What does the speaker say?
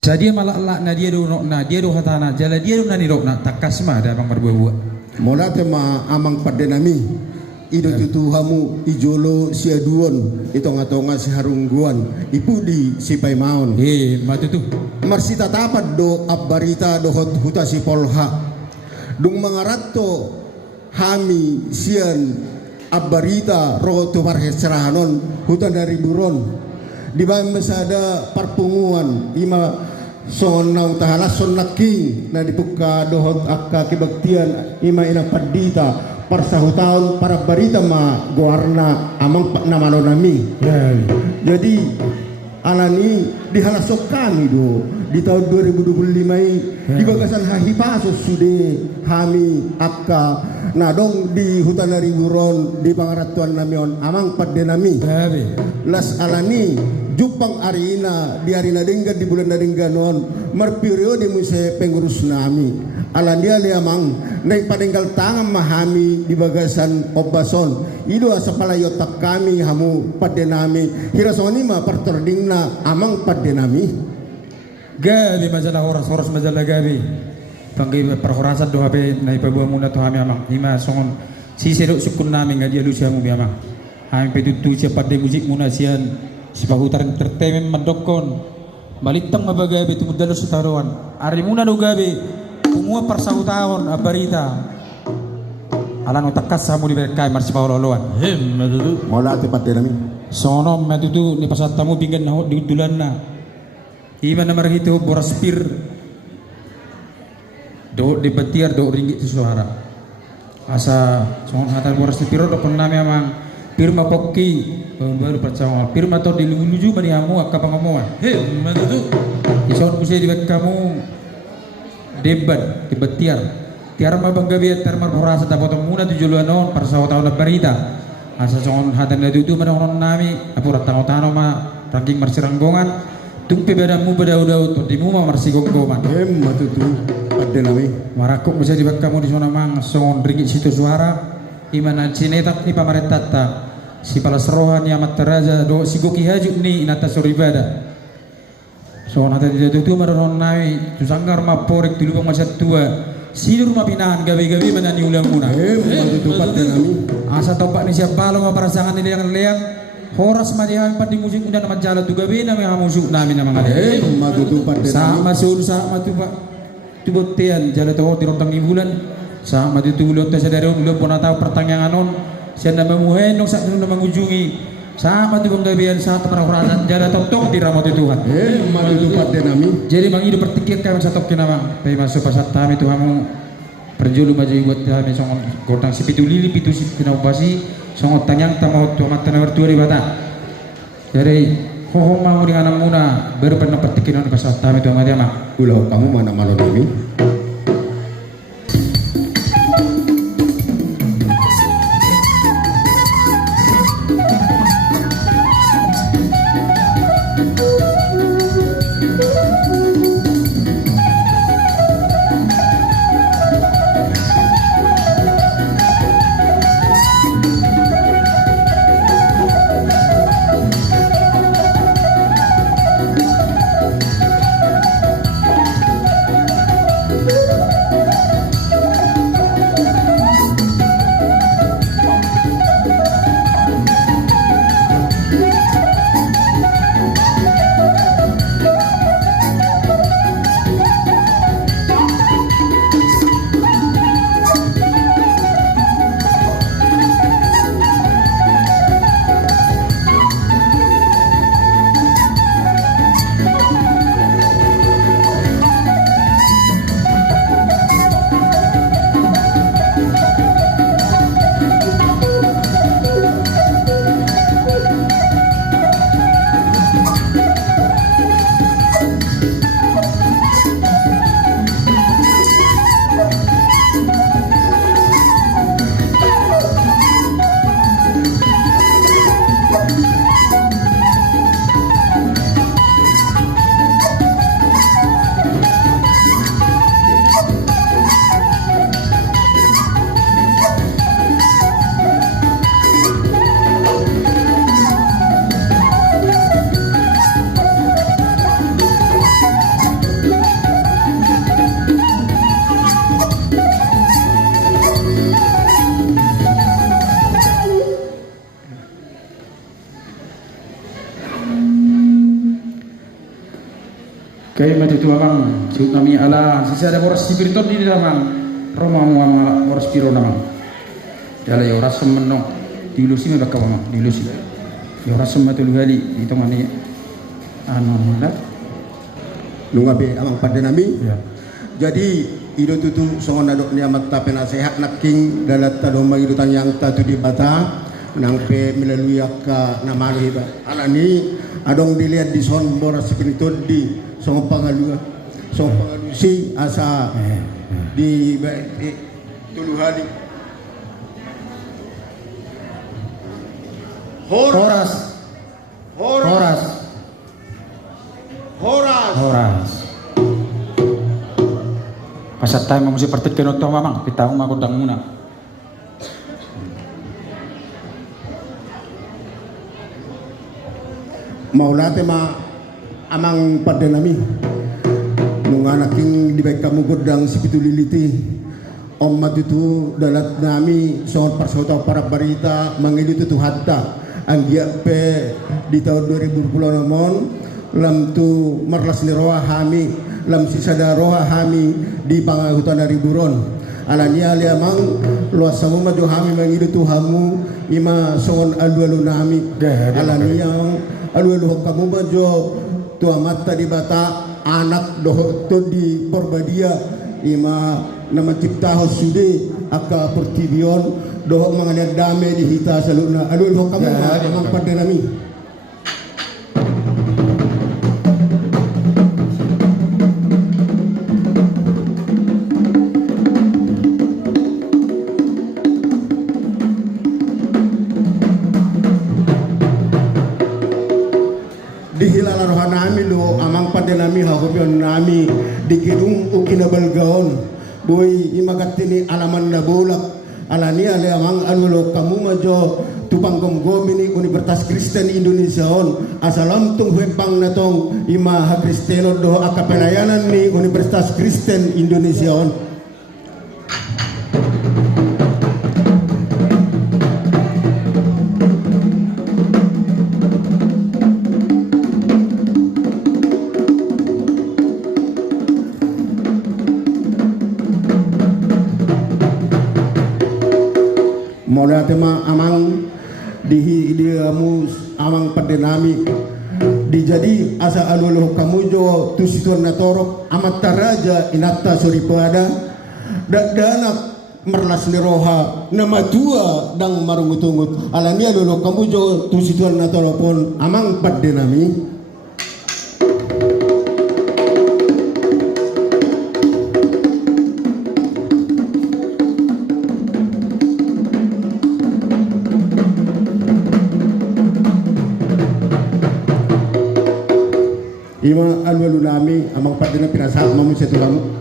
Jadi malah na dia do na dia do hatana jala dia do nani na takasma ada bang berbuah. Mola tema amang padenami ido tutu hamu ijolo siaduon itonga-tonga si harungguan ipudi si paimaon Matutu marsita tapat do abbarita do huta si polha dung mangaratto hami sian abbarita ro tu marhesrahanon hutan dari buron di bawah masada parpunguan ima sonau tahalas sonnaking na dipuka dohot akka kibaktian ima ina padita parsahutaon para barita ma goarna amang pak namano nami jadi alani dihalasok kami do di tahun 2025 di bagasan hahipasos sude hami akka na dong di hutan dari buron di pangaratuan namion amang padde nami las alani jupang arina di arina dengga di bulan dengga non marperiode muse pengurus nami alandia le amang naik padenggal tangan mahami di bagasan obason ido asa palayotak kami hamu padde nami hirasoni ma partordingna amang padde nami gabi majalah horas majalah gabi panggi perhorasan do habe na ipabuah muna to hami amang ima songon si seruk sukun nami ngadia lu siamu bi amang hami petutu cepat de musik muna sian si pahutar entertainment mandokon balitang mabagabe tumudalo sutaruan ari muna do gabi umua persahutahon abarita alang utakas samu di berkai marsi pahololoan matutu mola te padde nami sono matutu ni pasatamu binggan na di dulan na ima na marhito boraspir do di betiar do ringgit suara asa songon hatar boraspir do nami amang firma pokki baru percaya firma to diluju mani amu akka pangamuan matutu ison kusi di kamu debat di betiar tiar ma banggabi tiar ma borasa dapat muna tujuan non persawatan na berita asa songon hatar na dudu mana nami apura tano ma ranking marsiranggongan tumpe badamu badau-dau to dimu ma marsi gonggoman matutu padde nami marakuk bisa di kamu di sana mang songon ringgit situ suara imana cinetak ni pamaretata si palas rohani amat teraja do si goki hajuk ni inata suribada songon hata di dudu maron nami tusanggar ma porek dulu bang masa tua sidur ma pinahan gabi-gabi manani ulang muna matutu padde nami asa topak ni siap balo ma parasangan ni leang horas madihan padi musik udah nama jalan tu gabi nama hamusuk nami nama ngade matutu padde sama sul sama tu pak tu botian jalan tu di rontang bulan sama tu ulot sadari ulot pun tahu pertanyaan non sian nama muhen nok sak nama mengunjungi sama tu bang gabian satu perhorasan jalan tok di ramot Tuhan matutu padde nami jadi mang hidup bertikir kami satu kenama tapi masuk pasat kami tu hamu perjulu maju buat kami songon gotang si pitu lili pitu si kinabasi songot tanyang tamau tu amat tanah bertua di bata jadi hoho mau dengan muna baru pernah petikiran pasat kami tu amat ya mak ulau kamu mana malu nami Kay matutua mang sud nami ala sisa ada boras spiriton di damang Roma mu amala boras piro namang. Dala yo rasa menno dilusi me bakka mang dilusi. Yo rasa matul gali itu mani anu ndak. Lungabe amang pada nami. Ya. Jadi ido tutu songon nadok niamat ta penasehat naking dalat tadoma ido tanyang tatu di bata nang pe melalui akka namani ba. Alani adong dilihat di son boras spiriton di songo pangalua. Songo pangalusi asa di tuluhali. Horas. Horas. Pasat tayo mo si partit kano to mamang pitang magundang muna. Maulate ma amang padenami nung anaking di baik kamu godang si pituliliti om matutu dalat nami soal parsota para barita mangidu tutu hatta ang pe di tahun 2020 namon lam tu marlas ni roha hami lam sisada roha hami di pangahutan dari buron alania liamang luas samu maju hami mangidu tu hamu ima songon alu-alu nami alania alu-alu kamu maju tua mata di bata anak doh to di porbadia ima nama cipta sude aka pertibion doh mangalir dame di hita saluna alu-alu kamu amang pada nami. Dihilala rohanami lo amang padenami hakopion nami dikidung ukinabalgaon boy imagatini alaman na bolak alani ale amang anulo kamu majo tupanggom gomini Universitas Kristen Indonesia on asalam tung hwebang natong ima ha Kristeno do akapelayanan ni Universitas Kristen Indonesia on. Mulai tema amang di amus amang padenami dijadi asa aluluh kamujo tusituan natorok amat taraja inatta suripada danak merlas niroha nama tua dang marungutungut alani aluluh kamujo tusituan natorok amang padenami. Ima alwalu nami amang padina pinasa mamu setulamu.